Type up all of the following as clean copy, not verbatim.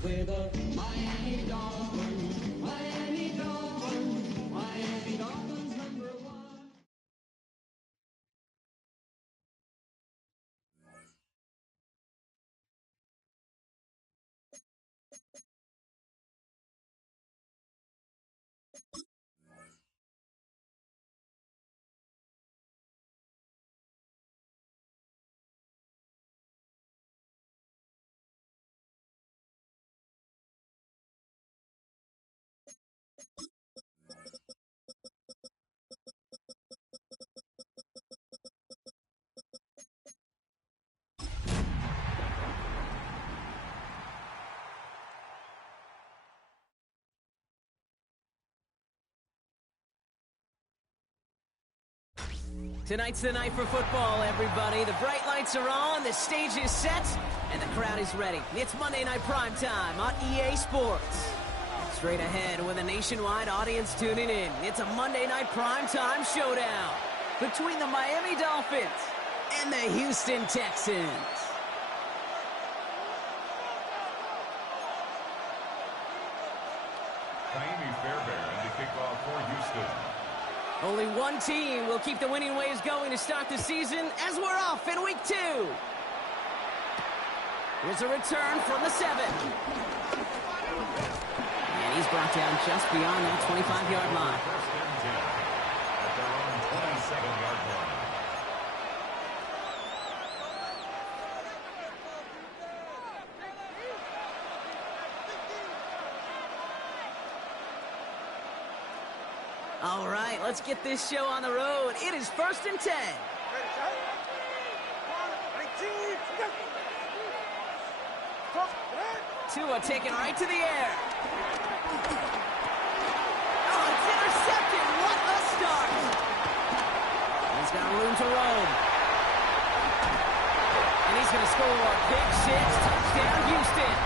With the Miami Dolphins, Miami Dolphins, Miami Dolphins #1. Tonight's the night for football, everybody. The bright lights are on, the stage is set, and the crowd is ready. It's Monday Night Primetime on EA Sports. Straight ahead with a nationwide audience tuning in, it's a Monday Night Primetime showdown between the Miami Dolphins and the Houston Texans. Miami Fairbairn to kick off for Houston. Only one team will keep the winning ways going to start the season as we're off in week 2. Here's a return from the 7. And he's brought down just beyond that 25-yard line. First and 10 at their own 27-yard line. All right, let's get this show on the road. It is first and 10. Tua taken right to the air. Oh, it's intercepted. What a start. He's got room to roam. And he's going to score. Big 6, touchdown Houston.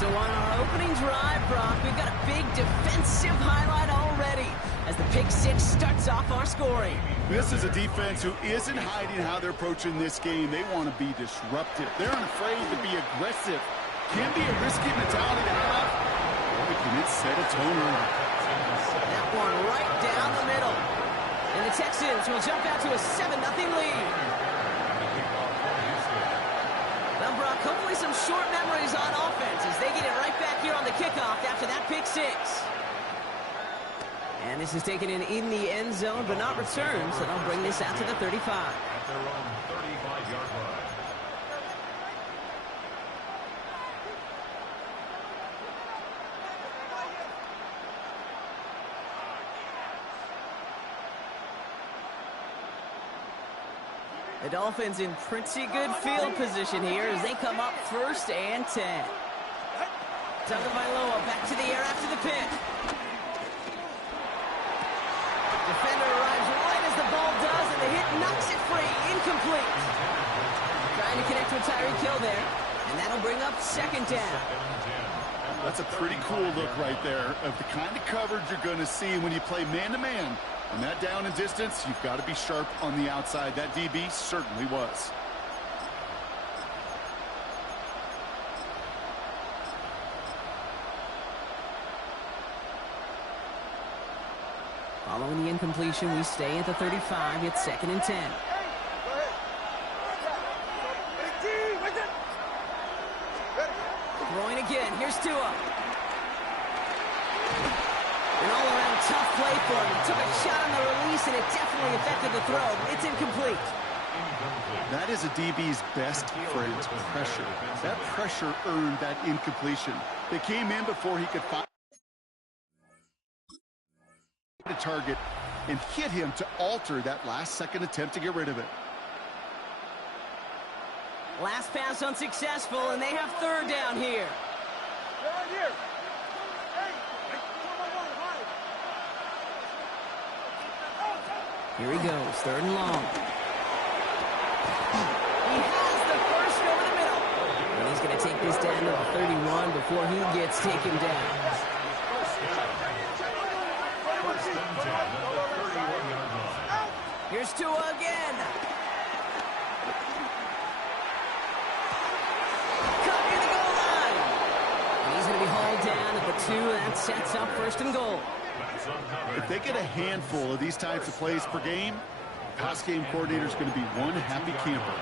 So on our opening drive, Brock, we've got a big defensive highlight already as the pick 6 starts off our scoring. This is a defense who isn't hiding how they're approaching this game. They want to be disruptive. They're unafraid to be aggressive. Can be a risky mentality to have. Boy, can it set a tone early. That one right down the middle. And the Texans will jump out to a 7-0 lead. Now, Brock, hopefully some short memories on offense as they get it right back here on the kickoff after that pick 6. And this is taken in the end zone, but not returned, so they'll bring this out to the 35. At their own 35-yard line. The Dolphins in pretty good field position here as they come up first and 10. Tagovailoa back to the air after the pick. Defender arrives right as the ball does, and the hit knocks it free. Incomplete. Trying to connect with Tyreek Hill there, and that'll bring up second down. That's a pretty cool look right there of the kind of coverage you're going to see when you play man-to-man. On that down and distance, you've got to be sharp on the outside. That DB certainly was. Following the incompletion, we stay at the 35. It's second and 10. Throwing again. Here's Tua. An all-around tough play for him. Took a shot on the release, and it definitely affected the throw. It's incomplete. That is a DB's best friend, pressure. That pressure earned that incompletion. They came in before he could find the target and hit him to alter that last-second attempt to get rid of it. Last pass unsuccessful, and they have third down here. Here he goes, third and long. He has the first over the middle. And he's going to take this down to the 31 before he gets taken down. Here's Tua again. down at the 2. That sets up 1st and goal. If they get a handful of these types of plays per game, pass game coordinator is going to be one happy camper.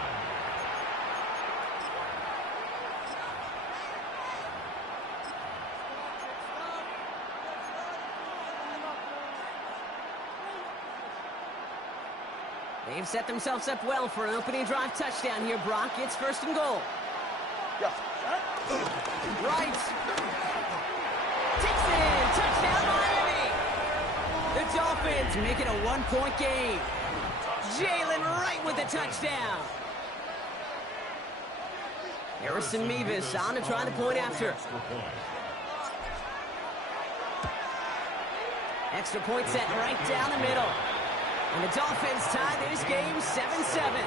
They've set themselves up well for an opening drive touchdown here, Brock. It's 1st and goal. Right. Takes it in. Touchdown, Miami. The Dolphins make it a 1-point game. Jalen Wright with the touchdown. Harrison Mevis on to try the point after. Extra point set right down the middle. And the Dolphins tie this game 7-7.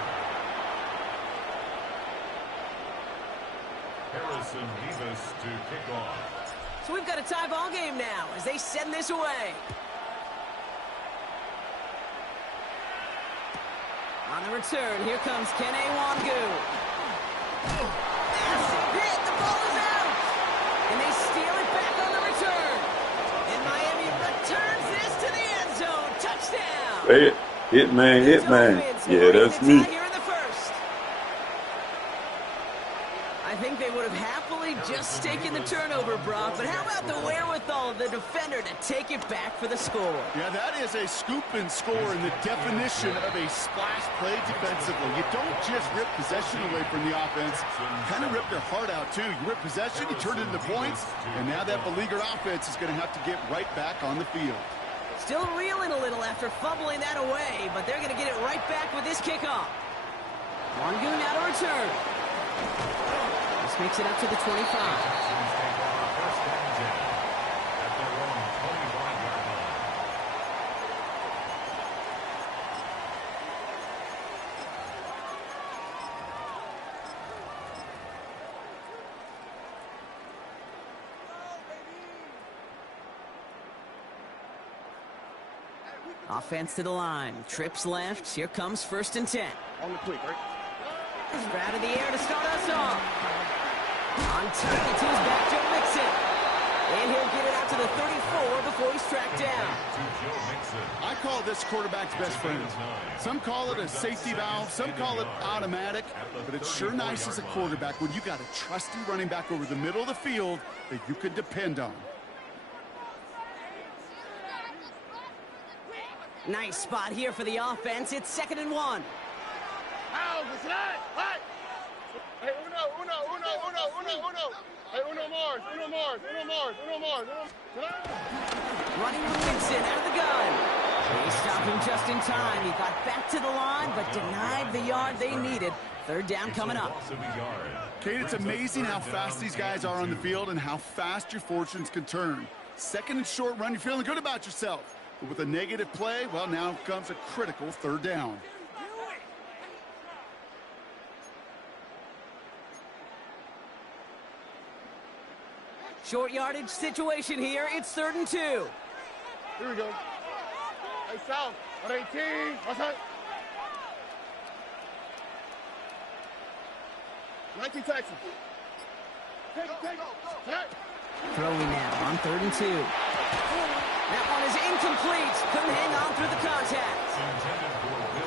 Harrison Mevis to kick off. So we've got a tie ball game now as they send this away. On the return, here comes Kene Wangu. Massive hit, the ball is out. And they steal it back on the return. And Miami returns this to the end zone. Touchdown. Hey, Hitman. Yeah, that's me. Here in the first. I think they would have happily just taken the turnover, Brock, but how about the wherewithal of the defender to take it back for the score? Yeah, that is a scoop and score in the definition of a splash play defensively. You don't just rip possession away from the offense. You kind of rip their heart out, too. You rip possession, you turn it into points, and now that beleaguered offense is going to have to get right back on the field. Still reeling a little after fumbling that away, but they're going to get it right back with this kickoff. Wangu now to return. This makes it up to the 25. Offense to the line. Trips left. Here comes 1st and 10. On the quick, right? Out of the air to start us off. On target to his back, Joe Mixon. And he'll get it out to the 34 before he's tracked down. I call this quarterback's best friend. Some call it a safety valve, some call it automatic, but it's sure nice as a quarterback when you got a trusty running back over the middle of the field that you can depend on. Nice spot here for the offense. It's 2nd and 1. Hey, uno more. Running with Mixon out of the gun. They stopped him just in time. He got back to the line, but denied the yard they needed. 3rd down coming up. Kate, it's amazing how fast these guys are on the field and how fast your fortunes can turn. 2nd and short run, you're feeling good about yourself. But with a negative play, well, now comes a critical 3rd down. Short yardage situation here. It's 3rd and 2. Here we go. Hey, South, 118. What's that? 19 Texas. Throwing now on 3rd and 2. That one is incomplete. Couldn't hang on through the contact.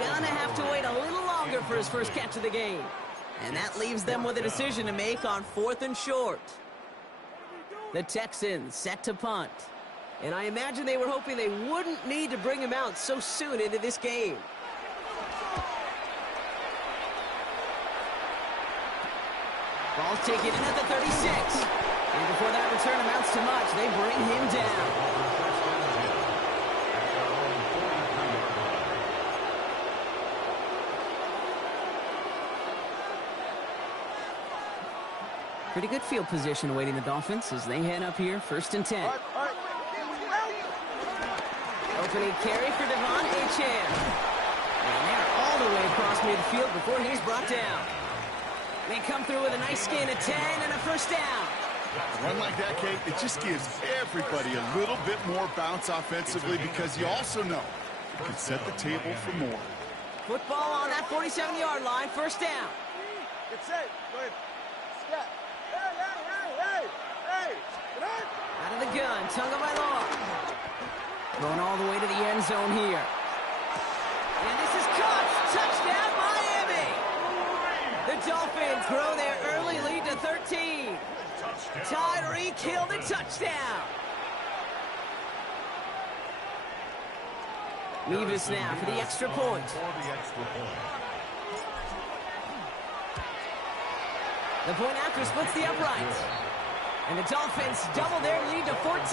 Gonna have to wait a little longer for his first catch of the game. And that leaves them with a decision to make on 4th and short. The Texans set to punt. And I imagine they were hoping they wouldn't need to bring him out so soon into this game. Ball's taken in at the 36. And before that return amounts to much, they bring him down. Pretty good field position awaiting the Dolphins as they head up here, 1st and 10. Opening carry for Devon Achane. And they're all the way across midfield before he's brought down. They come through with a nice gain of 10 and a 1st down. A run like that, Kate, it just gives everybody a little bit more bounce offensively because you also know you can set the table for more. Football on that 47-yard line, 1st down. Get set. Go ahead. Step. Hey. Out of the gun. Tagovailoa. Going all the way to the end zone here. And this is caught. Touchdown, Miami. The Dolphins grow their early lead to 13. Tyreek Hill the touchdown. Mevis now for the extra point. The point after splits the uprights. And the Dolphins double their lead to 14.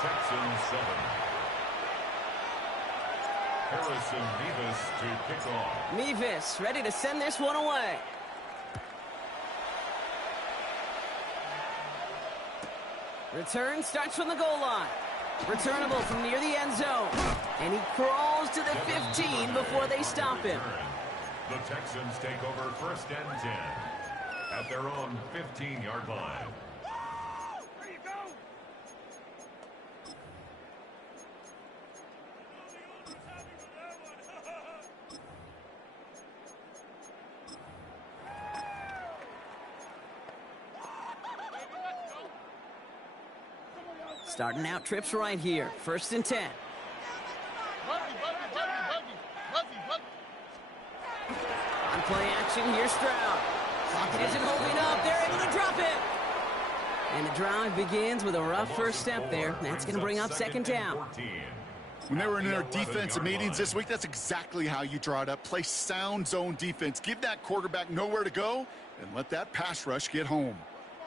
Texans 7. Harrison Mevis to kick off. Mevis ready to send this one away. Return starts from the goal line. Returnable from near the end zone. And he crawls to the 15 before they stop him. The Texans take over 1st and 10 at their own 15-yard line. Starting out trips right here. 1st and 10. On play action, here's Stroud. Pocket isn't holding up. They're able to drop it. And the drive begins with a rough first step there. That's going to bring up 2nd down. When they were in their defensive meetings this week, that's exactly how you draw it up. Play sound zone defense. Give that quarterback nowhere to go and let that pass rush get home.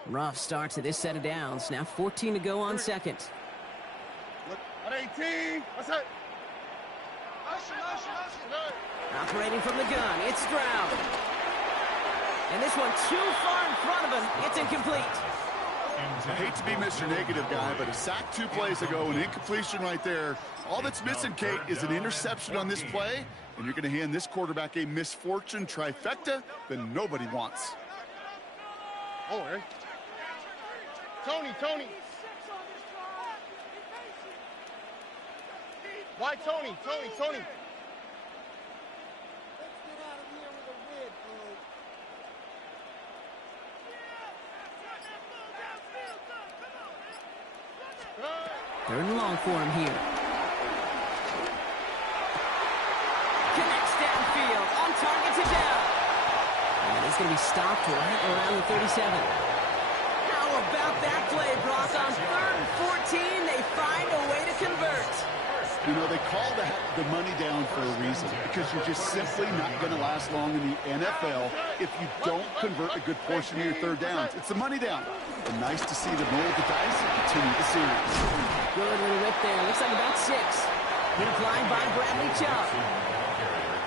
Rough start to this set of downs. Now 14 to go on 2nd. On 18. What's that? Operating from the gun, it's Stroud. And this one too far in front of him. It's incomplete. I hate to be Mr. Negative guy, but a sack 2 plays ago, an incompletion right there. All that's missing, Kate, is an interception on this play, and you're going to hand this quarterback a misfortune trifecta that nobody wants. Oh, hey. Tony. Why Tony? Third and long for him here. Connects downfield, on target to down. And he's going to be stopped right around the 37. How about that play, Brock? On 3rd and 14, they find a way to convert. You know, they call the money down for a reason, because you're just simply not going to last long in the NFL if you don't convert a good portion of your 3rd downs. It's the money down. And nice to see them roll the dice and continue the series. Good little whip there. Looks like about 6. Been applied by Bradley Chubb.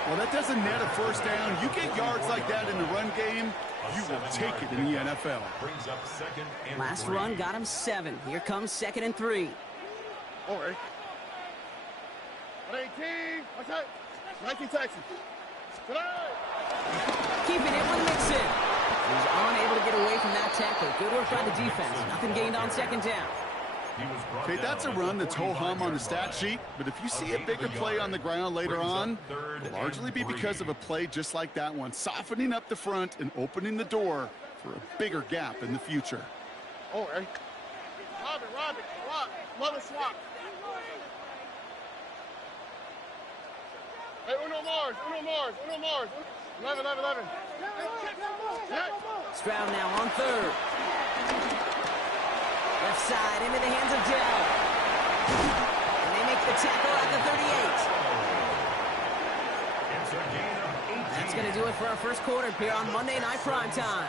Well, that doesn't net a 1st down. You get yards like that in the run game, you will take it in the NFL. Brings up 2nd and Last 3. run got him 7. Here comes 2nd and 3. Oh, hey. On 18. What's that? 19 Texans. Keeping it with Mixon. He's unable to get away from that tackle. Good work by the defense. Nothing gained on 2nd down. Okay, that's a run that's ho-hum on the stat sheet, but if you see a bigger play on the ground later on, it'll largely be because of a play just like that one, softening up the front and opening the door for a bigger gap in the future. Oh, hey. Rob. Mother swap. Hey, Uno Mars. 11. Stroud now on 3rd. Left side into the hands of Dell. And they make the tackle at the 38. That's going to do it for our first quarter here on Monday Night Primetime.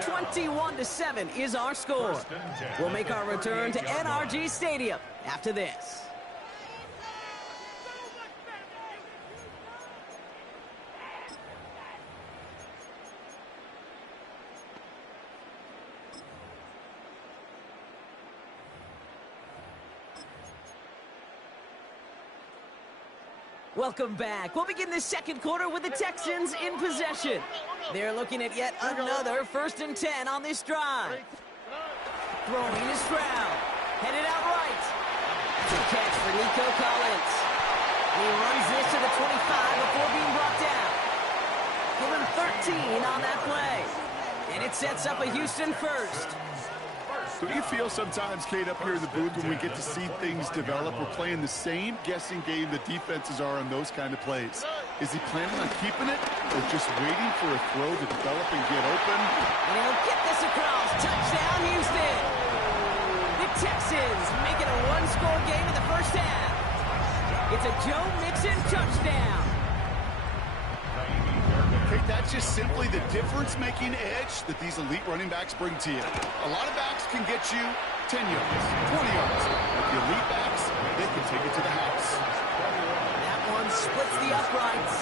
21-7 is our score. We'll make our return to NRG Stadium after this. Welcome back. We'll begin the 2nd quarter with the Texans in possession. They're looking at yet another 1st and 10 on this drive. Throwing is Stroud. Headed out right. That's a catch for Nico Collins. He runs this to the 25 before being brought down. Give him 13 on that play. And it sets up a Houston 1st. So you feel sometimes, Kate, up here in the booth when we get to see things develop, we're playing the same guessing game the defenses are on those kind of plays. Is he planning on keeping it or just waiting for a throw to develop and get open? And he'll get this across. Touchdown, Houston. The Texans make it a one-score game in the first half. It's a Joe Mixon touchdown. Kate, that's just simply the difference-making edge that these elite running backs bring to you. A lot of backs can get you 10 yards, 20 yards. But the elite backs, they can take it to the house. That one splits the uprights.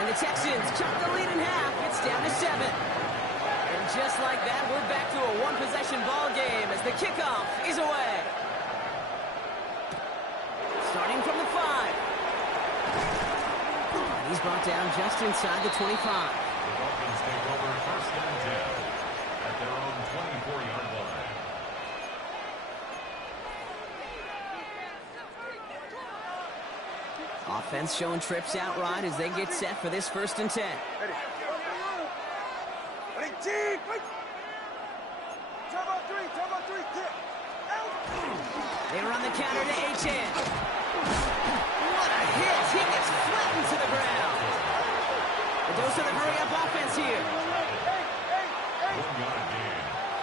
And the Texans cut the lead in half. It's down to 7. And just like that, we're back to a one-possession ball game as the kickoff is away. Starting from the 5. He's brought down just inside the 25. The Dolphins take over first and 10 at their own 24-yard line. Offense showing trips out right as they get set for this first and 10. They run the counter to H.N. What a hit! He gets flattened to the ground. A dose of the hurry-up offense here. 1-yard gain.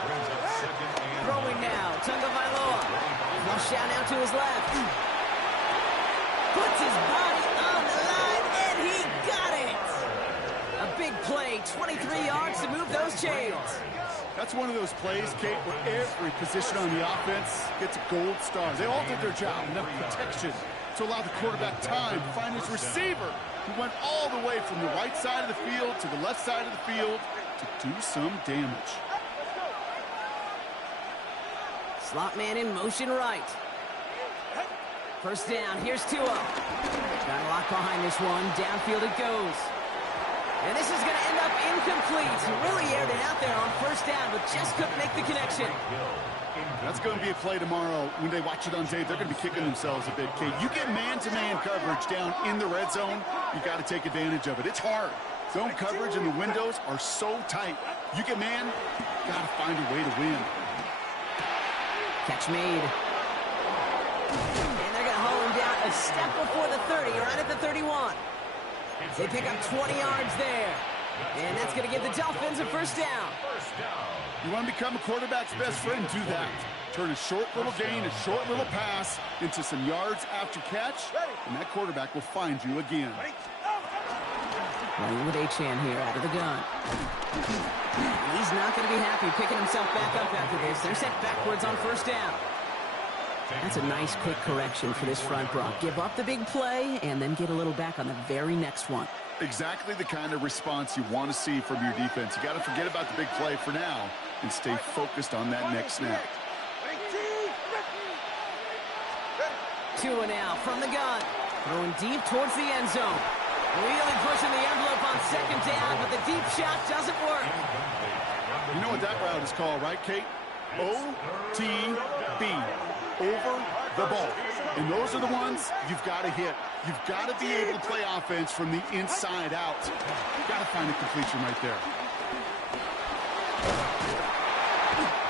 Brings up second and Throwing now, Tunga Vailoa. Flush out now to his left. Puts his body on the line, and he got it! A big play, 23 yards to move those chains. That's one of those plays, Kate, where every position on the offense gets a gold star. They all did their job, enough protection to allow the quarterback time to find his receiver, who went all the way from the right side of the field to the left side of the field to do some damage. Slot man in motion right. First down, here's Tua. Got a lock behind this one. Downfield it goes. And this is going to end up incomplete. Really aired it out there on first down, but just couldn't make the connection. That's going to be a play tomorrow. When they watch it on tape, they're going to be kicking themselves a bit, Kate. You get man-to-man coverage down in the red zone, you got to take advantage of it. It's hard. Zone coverage and the windows are so tight. You get man, got to find a way to win. Catch made. And they're going to haul him down a step before the 30, right at the 31. They pick up 20 yards there. And that's going to give the Dolphins a first down. You want to become a quarterback's best friend, do that. Turn a short little gain, a short little pass into some yards after catch, and that quarterback will find you again. Running with H.N. here out of the gun. He's not going to be happy picking himself back up after this. They're set backwards on first down. That's a nice quick correction for this front, Brock. Give up the big play and then get a little back on the very next one. Exactly the kind of response you want to see from your defense. You got to forget about the big play for now and stay focused on that next snap. Tua now from the gun. Throwing deep towards the end zone. Really pushing the envelope on second down, but the deep shot doesn't work. You know what that route is called, right, Kate? O-T-B. Over the ball. And those are the ones you've got to hit. You've got to be able to play offense from the inside out. You've got to find a completion right there.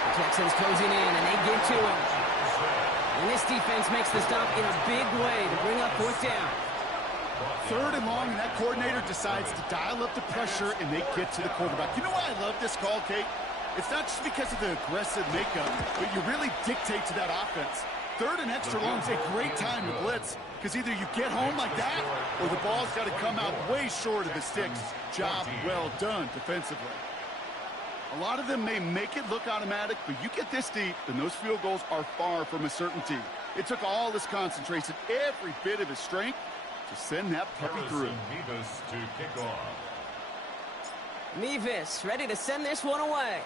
The Texans closing in, and they get to him. And this defense makes the stop in a big way to bring up fourth down. Third and long, and that coordinator decides to dial up the pressure, and they get to the quarterback. You know why I love this call, Kate? It's not just because of the aggressive makeup, but you really dictate to that offense. Third and extra long is a great time to blitz, because either you get home like that, or the ball's got to come out way short of the sticks. Job well done defensively. A lot of them may make it look automatic, but you get this deep, and those field goals are far from a certainty. It took all his concentration, every bit of his strength, to send that puppy through. Mevis to kick off. Mevis ready to send this one away.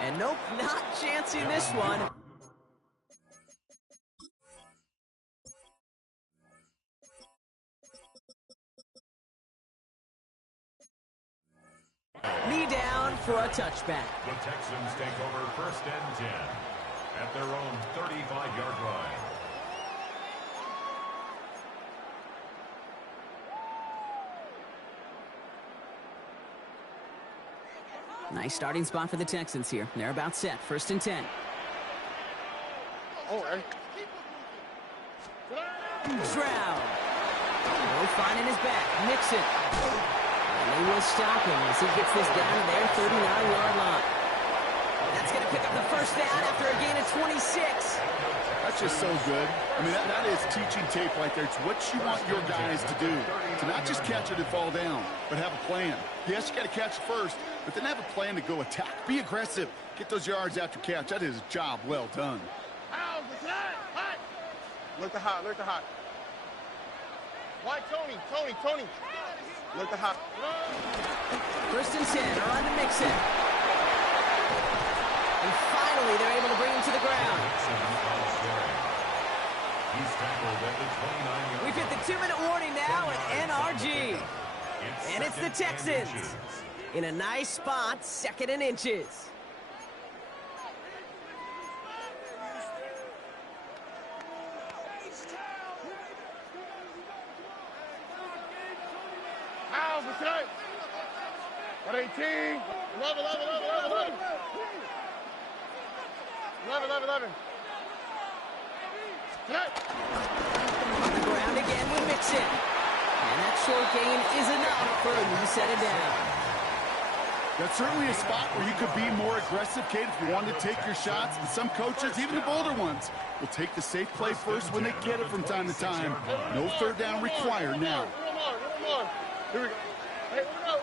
And nope, not chancing this one. Knee down for a touchback. The Texans take over first and 10 at their own 35-yard line. Nice starting spot for the Texans here. They're about set. 1st and 10. Oh, hey. Stroud. No finding his back. Mixon. And they will stop him as he gets this down to their 39-yard line. That's going to pick up the 1st down after a gain of 26. That's just so good. I mean, that is teaching tape right there. It's what you want your guys to do. To not just catch it and fall down, but have a plan. Yes, you got to catch it first, but then have a plan to go attack. Be aggressive. Get those yards after catch. That is a job well done. Look the hot, look the hot. Why Tony? Look the hot. 1st and 10 are on to Mixon. And finally, they're able to bring him to the ground. He's tackled at the 29-yard line. We've hit the 2-minute warning now at NRG. And it's the Texans in a nice spot, 2nd and inches. At 18. 11. 11. On the ground again with Mixon. And that short gain is enough for a new set of down. That's certainly a spot where you could be more aggressive, Kate, if you wanted to take your shots. And some coaches, even the bolder ones, will take the safe play first when they get it from time to time. No 3rd down required now. More. Here we go. Hey, uno.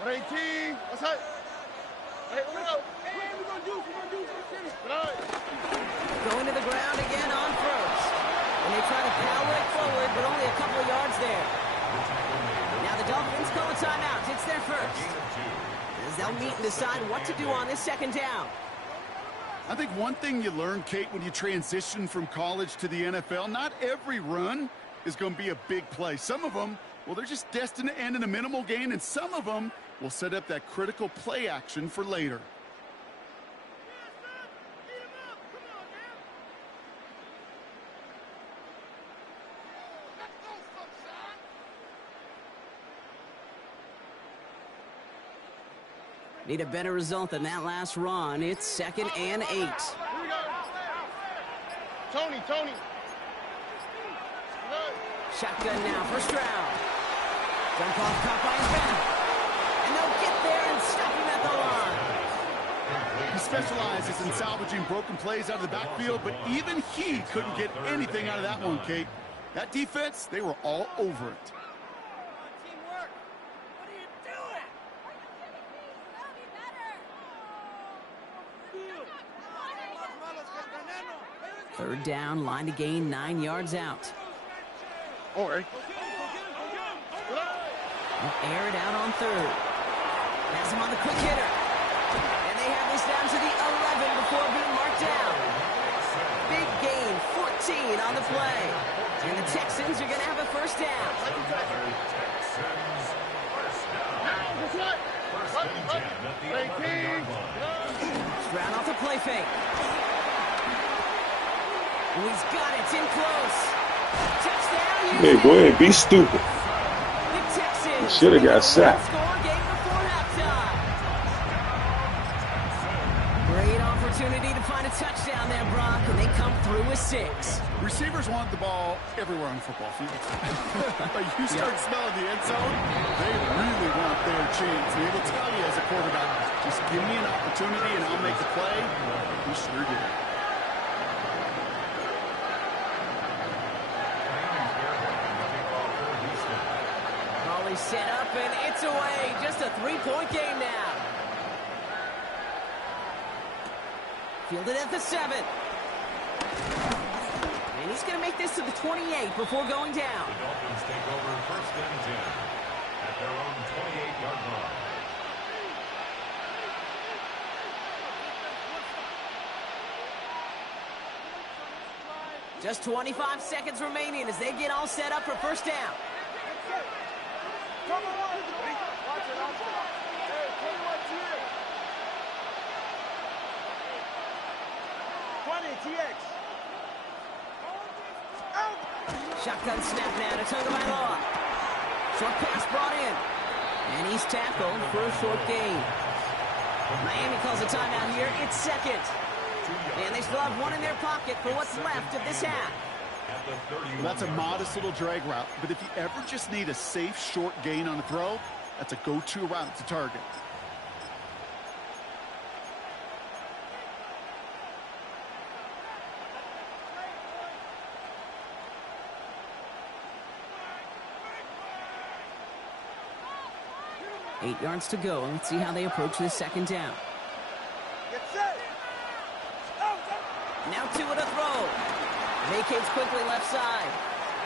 At 18. What's that? Hey, uno. Hey, we're going to do. Going to the ground again on 1st. And they try to power it forward, but only a couple of yards there. Now the Dolphins call a timeout. It's their 1st. As they'll meet and decide what to do on this 2nd down. I think one thing you learn, Kate, when you transition from college to the NFL, not every run is going to be a big play. Some of them, well, they're just destined to end in a minimal gain, and some of them will set up that critical play action for later. Need a better result than that last run. It's 2nd and 8. Here we go. Tony. Shotgun now for Stroud. Jump off, caught by his back. And they'll get there and stop him at the line. He specializes in salvaging broken plays out of the backfield, but even he couldn't get anything out of that one, Kate. That defense, they were all over it. Teamwork. What are you doing? 3rd down, line to gain 9 yards out. All right. Air it out on 3rd. Has him on the quick hitter. And they have this down to the 11 before being marked down. Big gain, 14 on the play. And the Texans are going to have a 1st down. Stroud off the play fake. Oh, he's got it. It's in close. Touchdown. Hey, go ahead. Be stupid. The Texans Should have got sacked. score game before halftime. Great opportunity to find a touchdown there, Brock, and they come through with 6. Receivers want the ball everywhere on the football field. But you start smelling the end zone, they really want their chance. They will tell you as a quarterback, just give me an opportunity and I'll make the play. He sure did. Holly set up, and it's away. Just a 3-point game now. Fielded at the 7. And he's going to make this to the 28 before going down. The Dolphins take over 1st and 10 at their own 28-yard line. Just 25 seconds remaining as they get all set up for 1st down. Shotgun snap now to Tagovailoa. Short pass brought in. And he's tackled for a short gain. Miami calls a timeout here. It's second. And they still have one in their pocket for what's left of this half. Well, that's a modest little drag route, but if you ever just need a safe, short gain on a throw, that's a go-to route to target. Eight yards to go, and let's see how they approach this second down. Now two at a throw. Vacates quickly left side.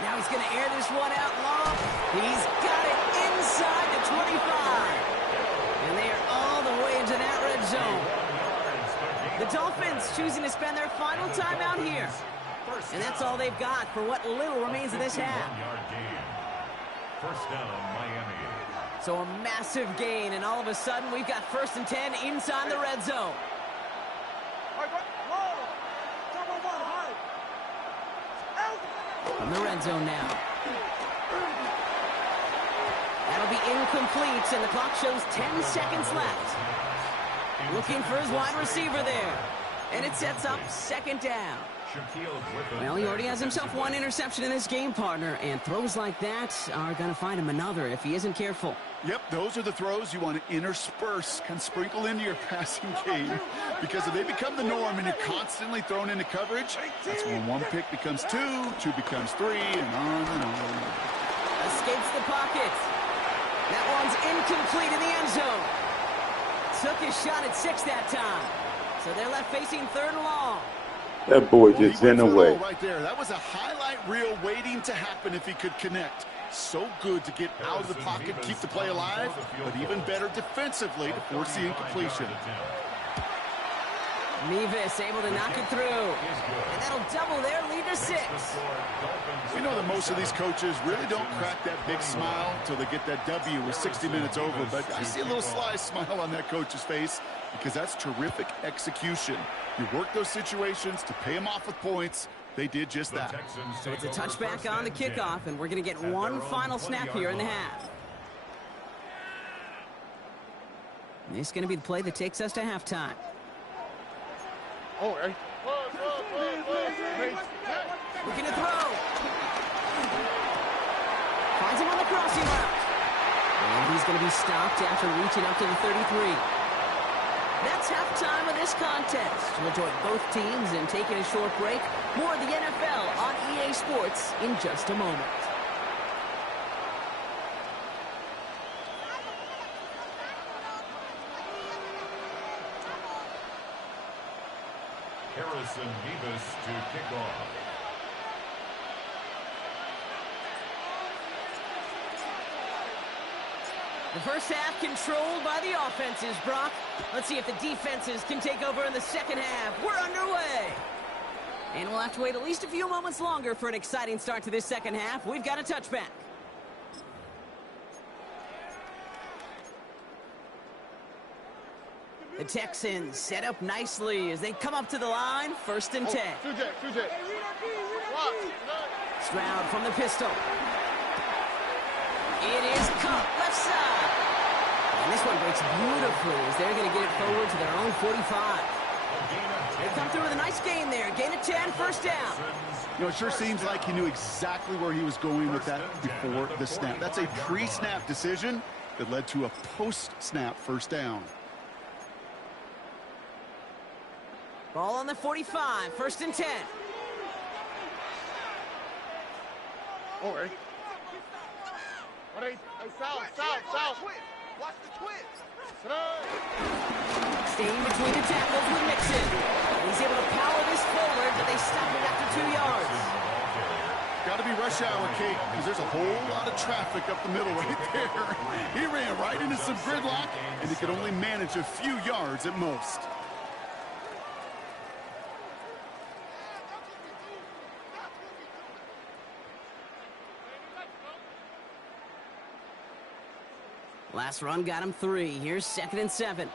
Now he's going to air this one out long. He's got it inside the 25. And they are all the way into that red zone. The Dolphins choosing to spend their final timeout here. And that's all they've got for what little remains of this half. First down, Miami. So a massive gain, and all of a sudden we've got 1st and 10 inside the red zone. From the red zone now. That'll be incomplete, and the clock shows 10 seconds left. Looking for his wide receiver there. And it sets up second down. Well, he already has himself one interception in this game, partner, and throws like that are going to find him another if he isn't careful. Yep, those are the throws you want to intersperse, kind of sprinkle into your passing game, because if they become the norm and you're constantly thrown into coverage, that's when one pick becomes two, two becomes three, and on and on. Escapes the pocket. That one's incomplete in the end zone. Took his shot at 6 that time. So they're left facing 3rd and long. That boy just in the way. Right there. That was a highlight reel waiting to happen if he could connect. So good to get out of the pocket, keep the play alive, but even better defensively to force the incompletion. Nevis able to knock it through. And that'll double their lead to 6. We know that most of these coaches really don't crack that big smile until they get that W with 60 minutes over, but I see a little sly smile on that coach's face because that's terrific execution. You work those situations to pay them off with points. They did just that. So it's a touchback on the kickoff, and we're going to get one final snap here in the half. And this is going to be the play that takes us to halftime. Oh, hey. Looking to throw. Finds him on the crossing route. And he's going to be stopped after reaching up to the 33. That's halftime of this contest. We'll join both teams in taking a short break. More of the NFL on EA Sports in just a moment. Harrison Nevis to kick off. The first half controlled by the offenses, Brock. Let's see if the defenses can take over in the second half. We're underway. And we'll have to wait at least a few moments longer for an exciting start to this second half. We've got a touchback. The Texans set up nicely as they come up to the line. 1st and 10. Stroud from the pistol. It is Cup, left side. And this one breaks beautifully as they're going to get it forward to their own 45. They come through with a nice gain there. Gain of 10, 1st down. You know, it sure seems like he knew exactly where he was going with that before the snap. That's a pre-snap decision that led to a post-snap 1st down. Ball on the 45, 1st and 10. Oh, hey. South. Watch the twist. Staying between the tackles with Mixon. He's able to power this forward, but they stop it after 2 yards. Got to be rush hour, Kate, because there's a whole lot of traffic up the middle right there. He ran right into some gridlock, and he could only manage a few yards at most. Last run got him 3. Here's 2nd and 7.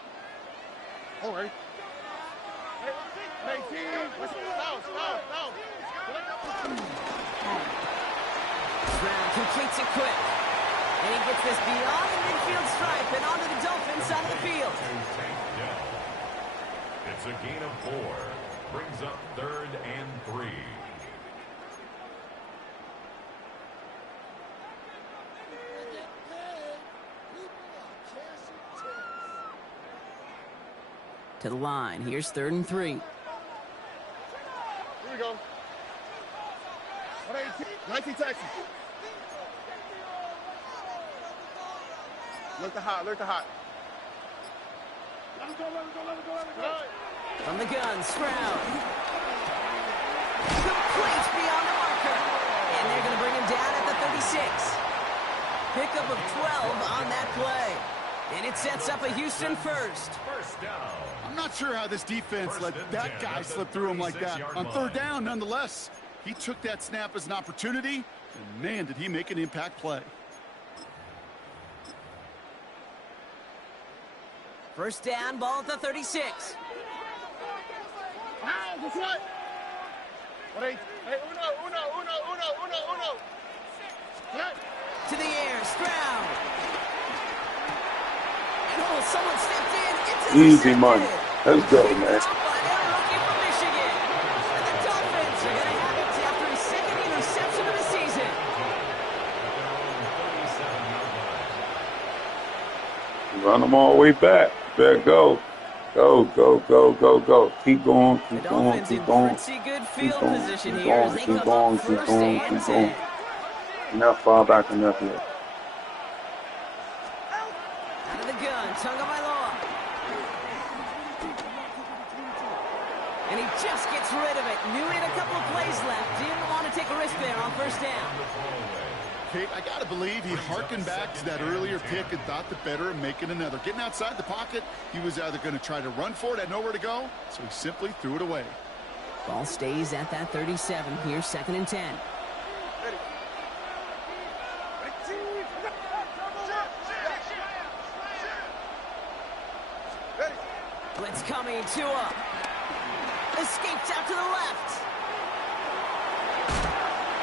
All right. Stroud completes it quick. And he gets this beyond the midfield stripe and onto the Dolphins side of the field. It's a gain of 4. Brings up 3rd and 3. To the line. Here's 3rd and 3. Here we go. 19 Texas. Look the hot, look the hot. Let him go, let him go, let him go, let him go. From the gun, Stroud. Complete beyond the marker. And they're going to bring him down at the 36. Pickup of 12 on that play. And it sets up a Houston first. First down. I'm not sure how this defense let that guy slip through him like that. On 3rd down, nonetheless, he took that snap as an opportunity, and man, did he make an impact play. First down, ball at the 36. Ah, that's right. Hey, uno. To the air, Stroud. And oh, someone stepped in. Easy money. Let's go, man. By their rookie from Michigan. And the Dolphins are going to have it after his 2nd interception of the season. Run them all the way back. Better go. Go. Keep going. The Dolphins in pretty good field position here as they come up first and 10. You're not far back enough yet. Out of the gun, Tagovailoa. And he just gets rid of it. Knew he had a couple of plays left. Didn't want to take a risk there on first down. Kate, I got to believe he harkened back to that earlier pick and thought the better of making another. Getting outside the pocket, he was either going to try to run for it, had nowhere to go, so he simply threw it away. Ball stays at that 37. Here's 2nd and 10. Blitz coming, Tua. Escapes out to the left.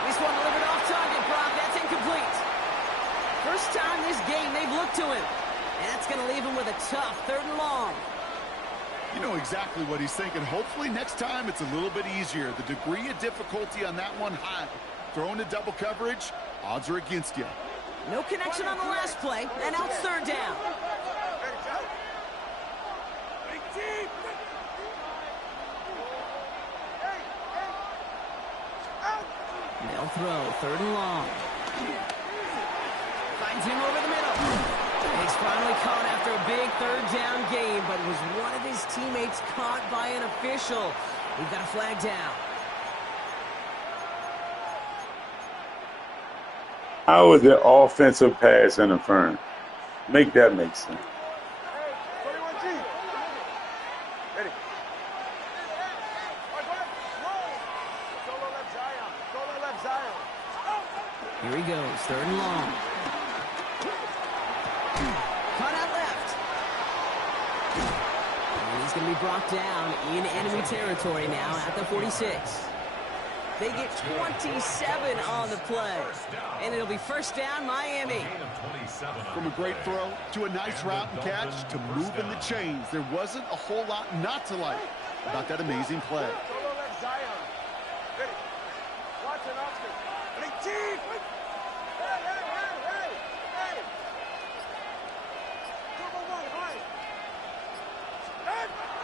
This one delivered off target, Brock. That's incomplete. First time this game they've looked to him. And that's going to leave him with a tough 3rd and long. You know exactly what he's thinking. Hopefully next time it's a little bit easier. The degree of difficulty on that one high. Throwing to double coverage, odds are against you. No connection on the last play, and now it's 3rd down. They'll throw 3rd and long. Finds him over the middle. And he's finally caught after a big 3rd down game, but was one of his teammates caught by an official. We've got a flag down. How is it offensive pass interference? Make that make sense. Here he goes, 3rd and long. Caught out left. And he's going to be brought down in enemy territory now at the 46. They get 27 on the play. And it'll be first down, Miami. From a great throw to a nice route and catch to moving the chains, there wasn't a whole lot not to like about that amazing play.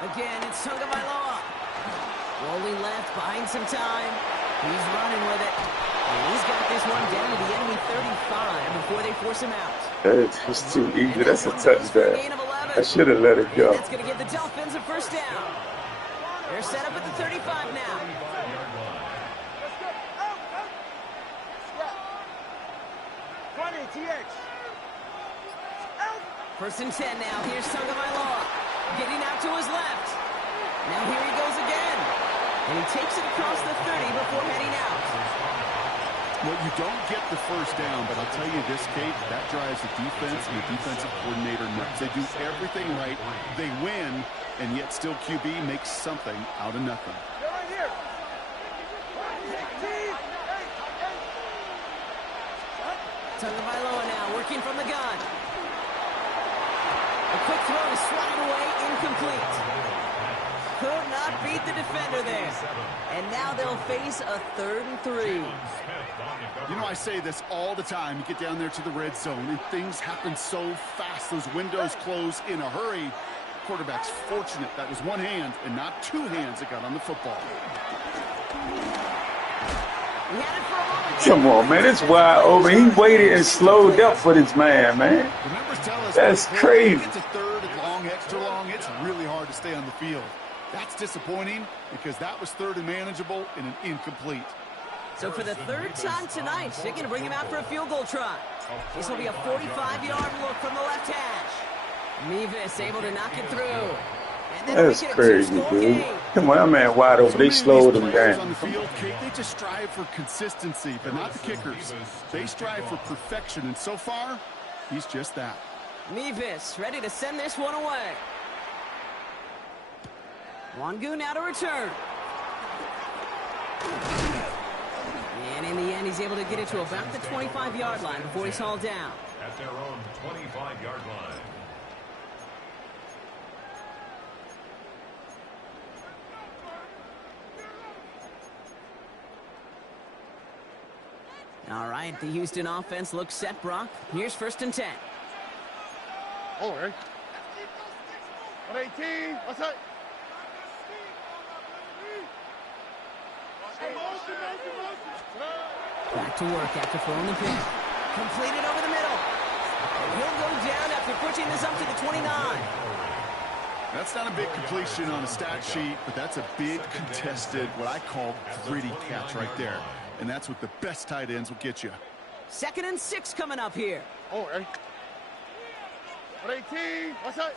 Again, it's Tagovailoa. Rolling left, buying some time. He's running with it. And he's got this one down to the enemy 35 before they force him out. It's too easy. That's a touchdown. I should have let it go. And that's going to give the Dolphins a first down. They're set up at the 35 now. First and 10 now. Here's Tagovailoa. Getting out to his left. Now here he goes again. And he takes it across the 30 before heading out. Well, you don't get the first down, but I'll tell you this, Kate, that drives the defense and the defensive coordinator nuts. They do everything right. They win, and yet still QB makes something out of nothing. Tagovailoa now working from the gun. A quick throw is swatted away, incomplete. Could not beat the defender there. And now they'll face a 3rd and 3. You know, I say this all the time. You get down there to the red zone, and things happen so fast. Those windows close in a hurry. Quarterback's fortunate that was one hand and not two hands that got on the football. Come on, man. It's wide open. He waited and slowed up for this man, man. The numbers tell us that's crazy. It's a 3rd, long, extra long. It's really hard to stay on the field. That's disappointing because that was 3rd and manageable and an incomplete. So for the 3rd time tonight, they're going to bring him out for a field goal try. This will be a 45-yard look from the left hash. Mevis able to knock it through. That's crazy, dude. Come on, that man wide open. They slowed him down. On the field, Kate, they just strive for consistency, but not the kickers. They strive for perfection, and so far, he's just that. Mevis ready to send this one away. Wangu now to return. And in the end, he's able to get it to about the 25-yard line before he's hauled down. At their own 25-yard line. All right, the Houston offense looks set, Brock. Here's 1st and 10. Oh, right. 118. What's that? Back to work after throwing the pin. Completed over the middle. He'll go down after pushing this up to the 29. That's not a big completion on a stat sheet, but that's a big contested, what I call gritty catch right there. And that's what the best tight ends will get you. 2nd and 6 coming up here. Oh, right. 118. What's that?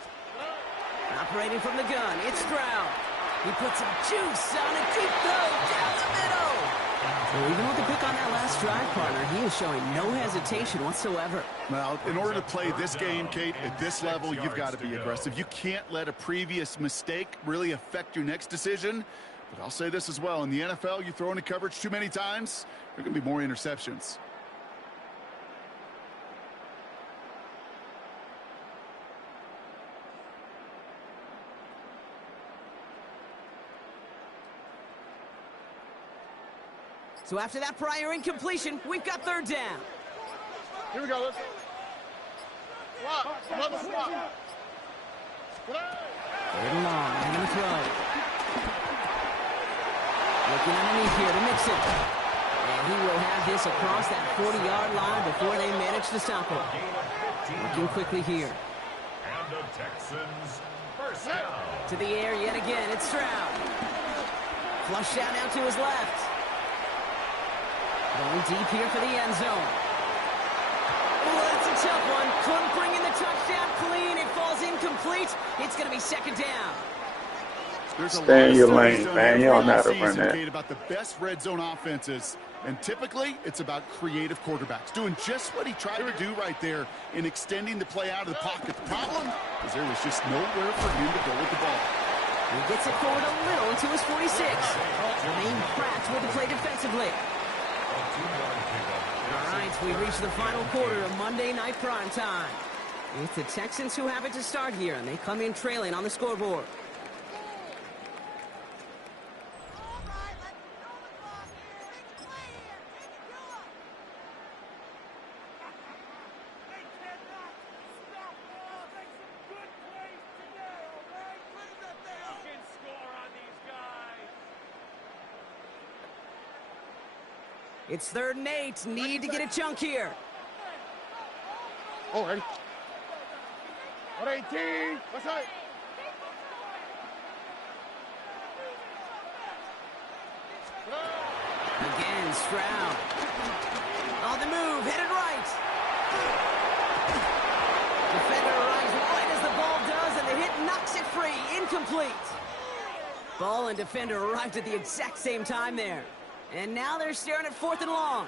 Operating from the gun, it's Stroud. He puts some juice on a deep throw down the middle. Well, even with the pick on that last drive, partner, he is showing no hesitation whatsoever. Well, in order to play this game, Kate, at this level, you've got to be aggressive. You can't let a previous mistake really affect your next decision. But I'll say this as well. In the NFL, you throw into coverage too many times, there are going to be more interceptions. So after that prior incompletion, we've got 3rd down. Here we go. Let's go. Swap. Another swap. 3rd and long. They're going to throw. Looking underneath here to mix it. And he will have this across that 40-yard line before they manage to stop him. Looking quickly here. And the Texans first down. To the air yet again. It's Stroud. Flush down out to his left. Going deep here for the end zone. Oh, that's a tough one. Couldn't bring in the touchdown clean. It falls incomplete. It's going to be 2nd down. Stay in your lane, man. You don't know how to run that. About the best red zone offenses, and typically it's about creative quarterbacks doing just what he tried to do right there in extending the play out of the pocket. The problem is there was just nowhere for him to go with the ball. He gets it forward a little into his 46. Remain cracked with the play defensively. All right, we reach the final quarter of Monday Night Primetime. It's the Texans who have it to start here, and they come in trailing on the scoreboard. It's 3rd and 8. Need to get a chunk here. Oh, ready. 118. What's that? Again, Stroud. On the move, headed right. Defender arrives right as the ball does, and the hit knocks it free. Incomplete. Ball and defender arrived at the exact same time there. And now they're staring at 4th and long.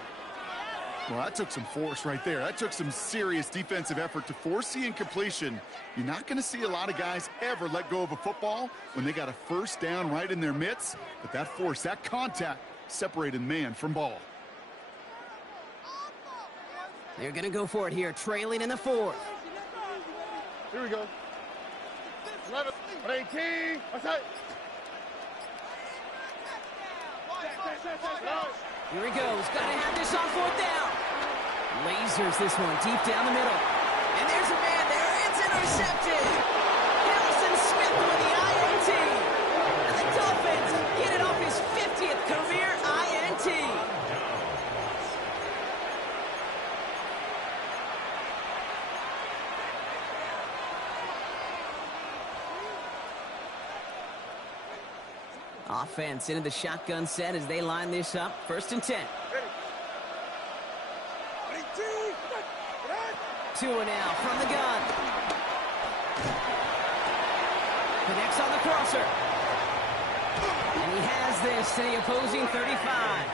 Well, that took some force right there. That took some serious defensive effort to force the incompletion. You're not going to see a lot of guys ever let go of a football when they got a 1st down right in their midst. But that force, that contact, separated man from ball. They're going to go for it here, trailing in the 4th. Here we go. 11, 118. What's that? Here he goes. Gotta have this on fourth down. Lasers this one deep down the middle. And there's a man there. It's intercepted. Harrison Smith with the INT. And the Dolphins get it off his 50th career INT. Offense into the shotgun set as they line this up. 1st and 10. Two now from the gun. Connects on the crosser. And he has this to the opposing 35.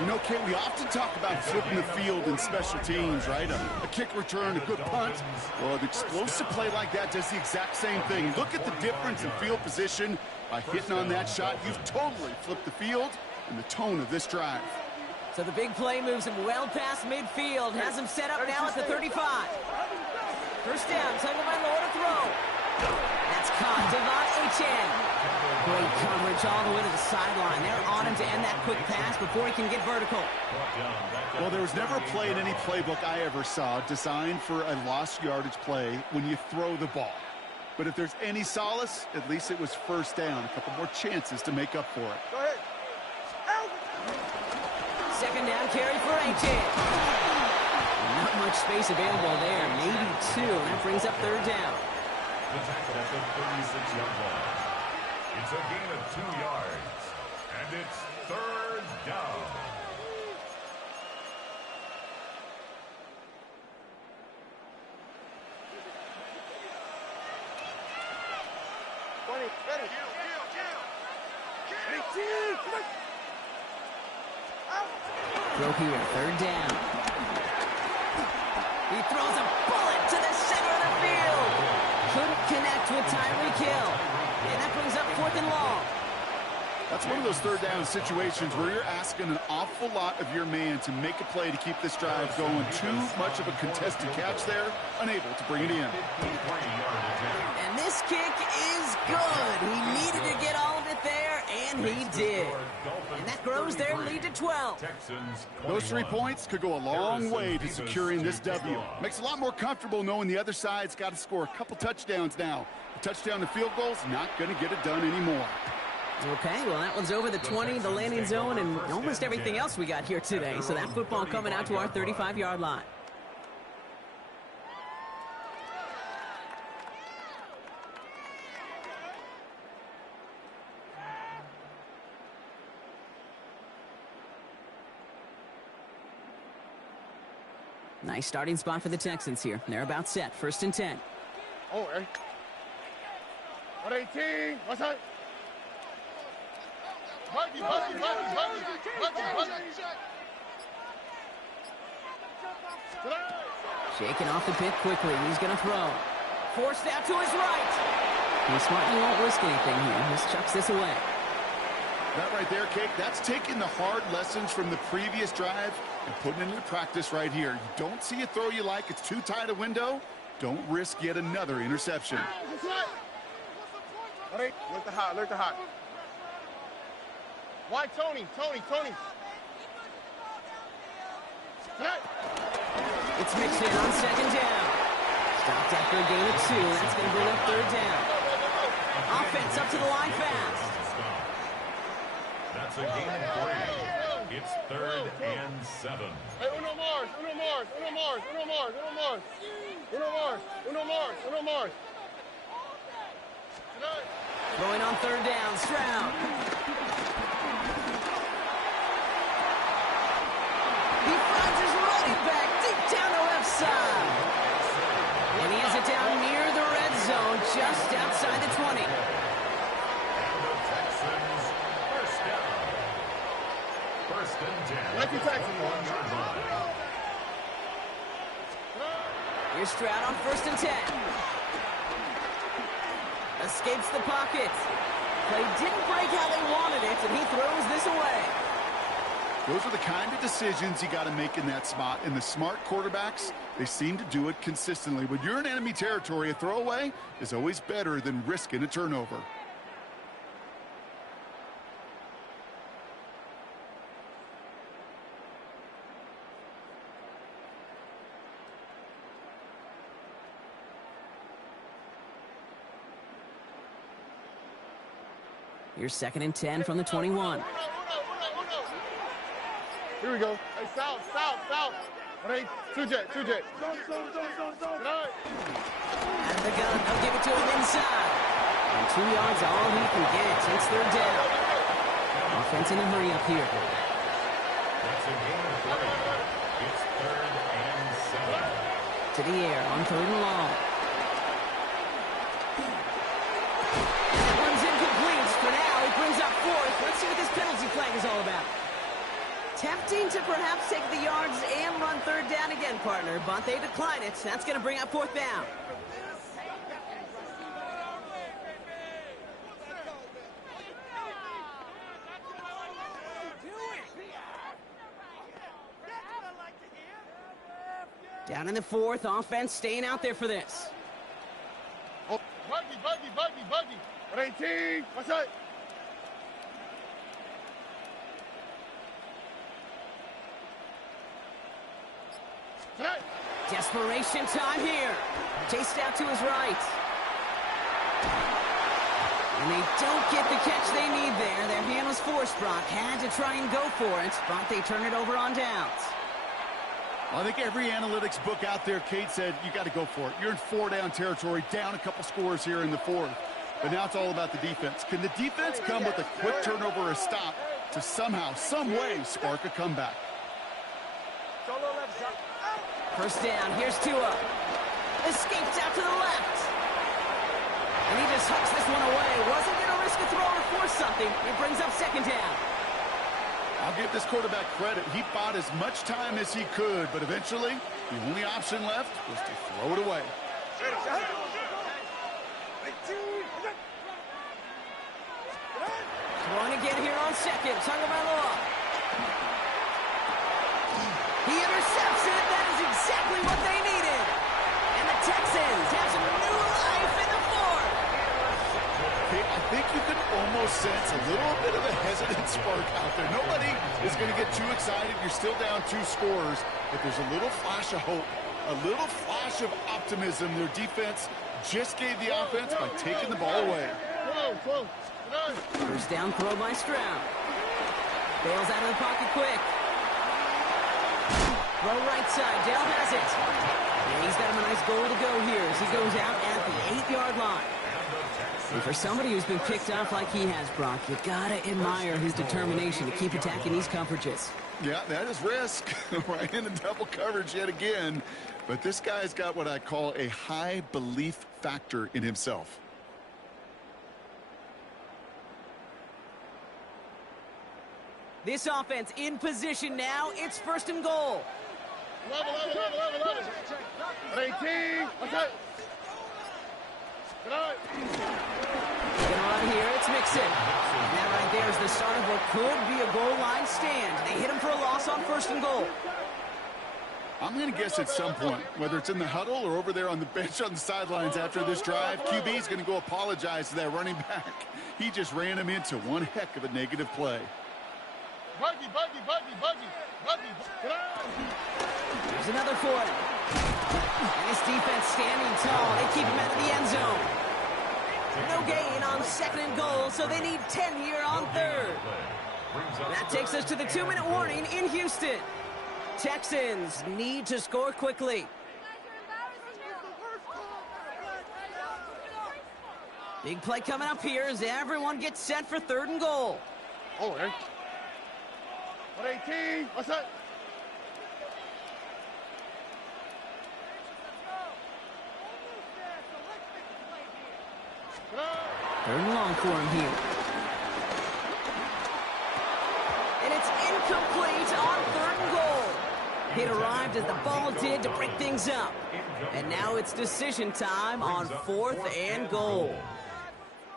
You know, Kate, we often talk about flipping the field in special teams, right? A kick return, a good punt. Well, an explosive play like that does the exact same thing. Look at the difference in field position. By hitting on that shot, you've totally flipped the field and the tone of this drive. So the big play moves him well past midfield. Has him set up now at the 35. 1st down, tackled by Lower to throw. That's caught. Devon Achane. Great coverage all the way to the sideline. They're on him to end that quick pass before he can get vertical. Well, there was never a play in any playbook I ever saw designed for a lost yardage play when you throw the ball. But if there's any solace, at least it was 1st down. A couple more chances to make up for it. Go ahead. 2nd down carry for Achane. Not much space available there. Maybe 2. That brings up 3rd down. The tackle at the 36-yard line. It's a gain of 2 yards. And it's 3rd down. Throw here, 3rd down. He throws a bullet to the center of the field. Couldn't connect with Tyreek Hill. And that brings up 4th and long. That's one of those 3rd down situations where you're asking an awful lot of your man to make a play to keep this drive going. Too much of a contested catch there, unable to bring it in. And this kick is good. He needed to get all of it there, and he did. And that grows their lead to 12. Those 3 points could go a long way to securing this W. Makes it a lot more comfortable knowing the other side's got to score a couple touchdowns now. A touchdown to field goal's not going to get it done anymore. Okay, well, that one's over the 20, the landing zone, and almost everything else we got here today. So that football coming out to our 35-yard line. Nice starting spot for the Texans here. They're about set. 1st and 10. Oh, hey. 118. What's that? Buggy. Shaking off the pit quickly. He's going to throw. Forced out to his right. He's smart. He won't risk anything here. Just chucks this away. That right there, Cake, that's taking the hard lessons from the previous drive and putting it into practice right here. You don't see a throw you like, it's too tight a window, don't risk yet another interception. Look the hot. Why, Tony? It's mixed in on 2nd down. Stopped after a gain of 2. That's going to bring up 3rd down. Offense up to the line fast. That's a gain of 3. It's 3rd and 7. Hey, Uno Mars. Throwing on 3rd down, Stroud. He finds his running back deep down the left side. And he has it down near the red zone, just outside the 20. And the Texans first down. 1st and 10. Like your Texans. 1-yard line. Here's Stroud on 1st and 10. Escapes the pocket. Play didn't break how they wanted it, and he throws this away. Those are the kind of decisions you got to make in that spot. And the smart quarterbacks, they seem to do it consistently. When you're in enemy territory, a throwaway is always better than risking a turnover. Here's 2nd and 10 from the 21. Here we go. Hey, south. Hey, two jet. Out of the gun, they'll give it to him inside. And 2 yards all he can get. It's 3rd down. Offense in a hurry up here. It's a gain of 3. It's 3rd and 7. To the air on 3rd and long. And that one's incomplete. For now, he brings up 4th. Let's see what this penalty flag is all about. Tempting to perhaps take the yards and run 3rd down again, partner, but they decline it. That's going to bring up 4th down. Down in the 4th, offense staying out there for this. Oh, buggy. 118. What's that? Desperation time here. Chased out to his right. And they don't get the catch they need there. Their hand was forced, Brock. Had to try and go for it, but they turn it over on downs. I think every analytics book out there, Kate, said you got to go for it. You're in 4-down territory, down a couple scores here in the 4th. But now it's all about the defense. Can the defense come with a quick turnover or a stop to somehow, some way, spark a comeback? First down, here's Tua. Escapes out to the left. And he just hucks this one away. Wasn't going to risk a throw or force something. It brings up 2nd down. I'll give this quarterback credit. He bought as much time as he could, but eventually, the only option left was to throw it away. Throwing again here on 2nd. Tagovailoa. He intercepts it. That is exactly what they needed. And the Texans have some new life in the 4th. I think you can almost sense a little bit of a hesitant spark out there. Nobody is going to get too excited. You're still down 2 scores, but there's a little flash of hope, a little flash of optimism. Their defense just gave the offense by taking the ball away. First down throw by Stroud. Bails out of the pocket quick. Throw right side. Dale has it. And he's got him a nice goal to go here as he goes out at the 8-yard line. And for somebody who's been picked off like he has, Brock, you gotta admire his determination to keep attacking these coverages. Yeah, that is risk. Right in the double coverage yet again. But this guy's got what I call a high belief factor in himself. This offense in position now. It's 1st and goal. 11. 18. What's that? Gonna run here. It's Mixon. And that right there is the start of what could be a goal line stand. They hit him for a loss on 1st and goal. I'm going to guess at some point, whether it's in the huddle or over there on the bench on the sidelines after this drive, QB is going to go apologize to that running back. He just ran him into one heck of a negative play. Buggy. There's another for him. And this defense standing tall. They keep him out of the end zone. No gain on 2nd and goal, so they need 10 here on 3rd. That takes us to the 2-minute warning in Houston. Texans need to score quickly. Big play coming up here as everyone gets set for 3rd and goal. Oh, hey. 118. What's that? Third and long for him here. And it's incomplete on 3rd and goal. It arrived as the ball did to break things up. And now it's decision time on 4th and goal.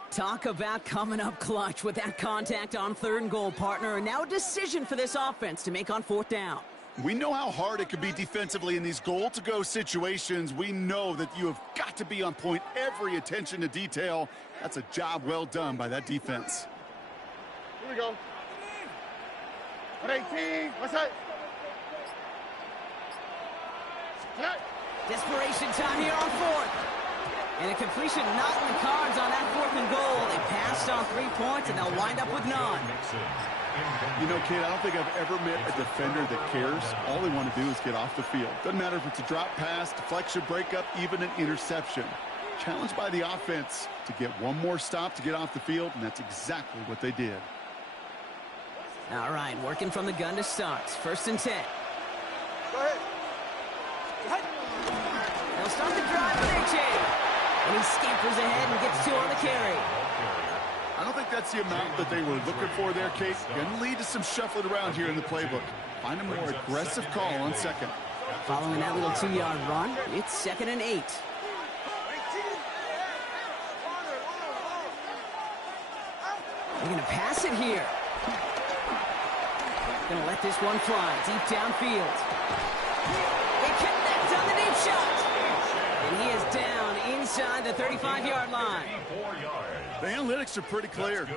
Talk about coming up clutch with that contact on 3rd and goal, partner. And now a decision for this offense to make on 4th down. We know how hard it can be defensively in these goal-to-go situations. We know that you have got to be on point, every attention to detail. That's a job well done by that defense. Here we go. 118. What's that? Desperation time here on 4th. And a completion not in the cards on that 4th and goal. They passed on 3 points, and they'll wind up with none. You know, Kate, I don't think I've ever met a defender that cares. All they want to do is get off the field. Doesn't matter if it's a drop pass, deflection, breakup, even an interception. Challenged by the offense to get one more stop to get off the field, and that's exactly what they did. All right, working from the gun to start. 1st and 10. Go ahead. They'll start the drive with A.J. And he scampers ahead and gets 2 on the carry. I don't think that's the amount that they were looking for there, Kate. Going to lead to some shuffling around here in the playbook. Find a more aggressive call on 2nd. Following that little 2-yard run, it's 2nd and 8. They're going to pass it here. Going to let this one fly deep downfield. They connect on the deep shot. And he is down inside the 35-yard line. The analytics are pretty clear.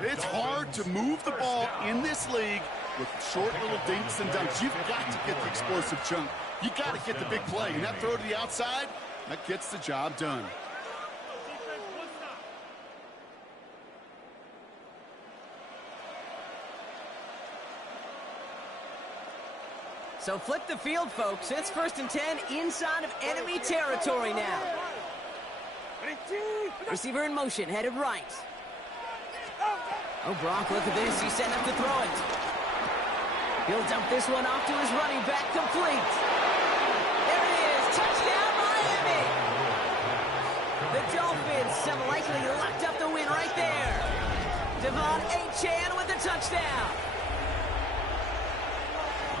It's hard to move the ball in this league with short little dinks and dunks. You've got to get the explosive chunk. You've got to get the big play. And that throw to the outside, that gets the job done. So flip the field, folks. It's 1st and 10 inside of enemy territory now. Receiver in motion, headed right. Oh, Brock, look at this. He's setting up to throw it. He'll dump this one off to his running back, complete. There it is. Touchdown, Miami. The Dolphins have likely locked up the win right there. Devon Achane with the touchdown.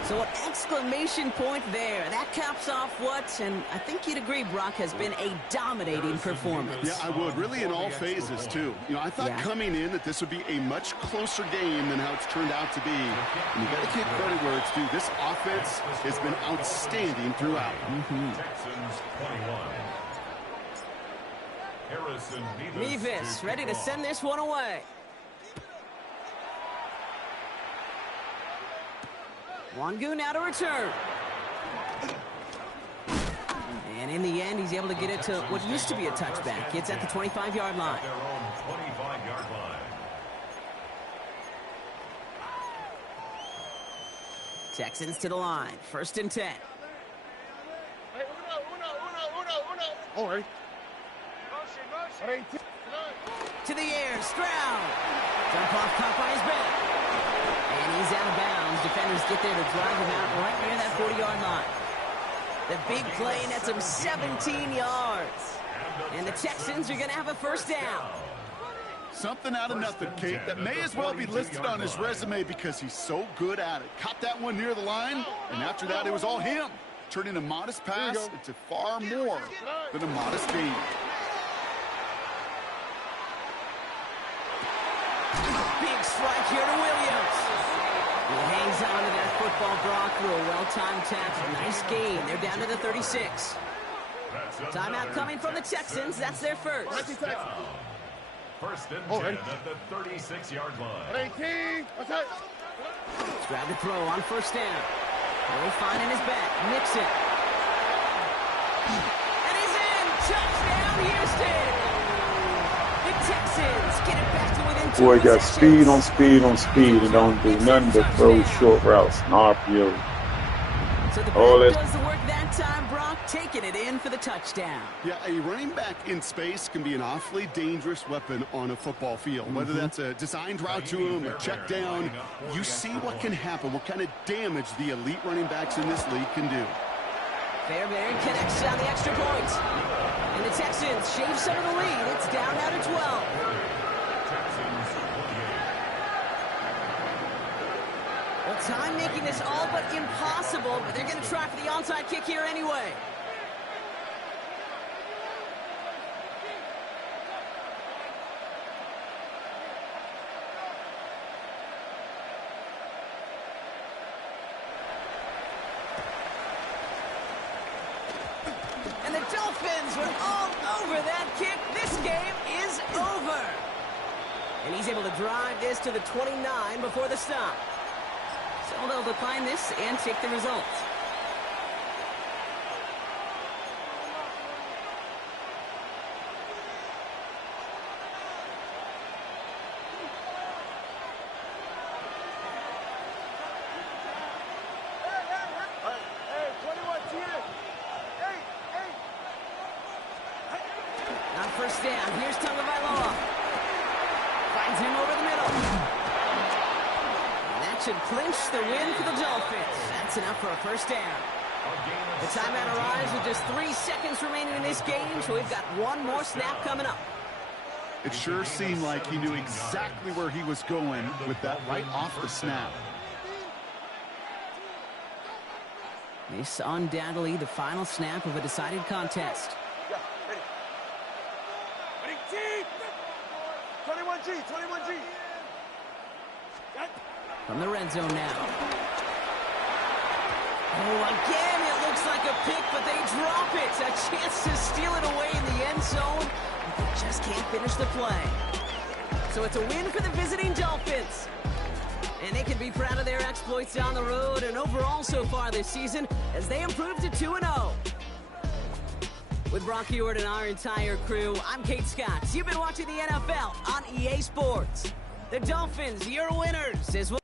So an exclamation point there. That caps off what, and I think you'd agree, Brock, has been a dominating performance. Yeah, I would. Really in all phases, too. You know, I thought coming in that this would be a much closer game than how it's turned out to be. And you got to give credit where it's due. This offense has been outstanding throughout. Texans 21. Harrison Nevis ready to send this one away. Wangu now to return. And in the end, he's able to get it to what used to be a touchback. It's at the 25-yard line. Their own 25-yard line. Texans to the line. 1st and 10. All right. To the air, Stroud. Jump off, caught by his back. And he's out of bounds. Defenders get there to drive him out right near that 40-yard line. The big play nets him 17 yards. And the Texans are going to have a 1st down. Something out of nothing, Kate. That may as well be listed on his resume because he's so good at it. Caught that one near the line, and after that, it was all him. Turning a modest pass into far more than a modest gain. Big strike here to Williams. He hangs on to that football, Brock, through a well-timed tackle. Nice gain. They're down to the 36. Timeout coming from the Texans. That's their first. 1st and 10 at the 36-yard line. Grab the throw on 1st down. Really fine in his back. Nixon. And he's in. Touchdown, Houston. The Texans get it back to within 2 Boy got possessions. speed on speed on speed and don't do nothing but throw short routes and RPO. So the All back that- does the work that time, Brock, taking it in for the touchdown. Yeah, a running back in space can be an awfully dangerous weapon on a football field. Whether that's a designed route to him, a check down, you see what can happen, what kind of damage the elite running backs in this league can do. Fairbairn connects on the extra point. And the Texans shave some of the lead. It's down now to 12. Well, time making this all but impossible, but they're going to try for the onside kick here anyway. And the Dolphins were all over that kick. This game is over. And he's able to drive this to the 29 before the stop. So they'll decline this and take the result. first down. Here's Tagovailoa. Finds him over the middle. And that should clinch the win for the Dolphins. That's enough for a first down. The timeout arrives with just 3 seconds remaining in this game, so we've got one more snap coming up. It sure seemed like he knew exactly where he was going with that right off the snap. This undoubtedly the final snap of a decided contest. Yeah, ready. Ready, team! 21G, 21G. From the red zone now. Oh, again, it looks like a pick, but they drop it. A chance to steal it away in the end zone, but they just can't finish the play. So it's a win for the visiting Dolphins. And they can be proud of their exploits down the road and overall so far this season as they improve to 2-0. With Brock Ewart and our entire crew, I'm Kate Scott. You've been watching the NFL on EA Sports. The Dolphins, your winners, as well.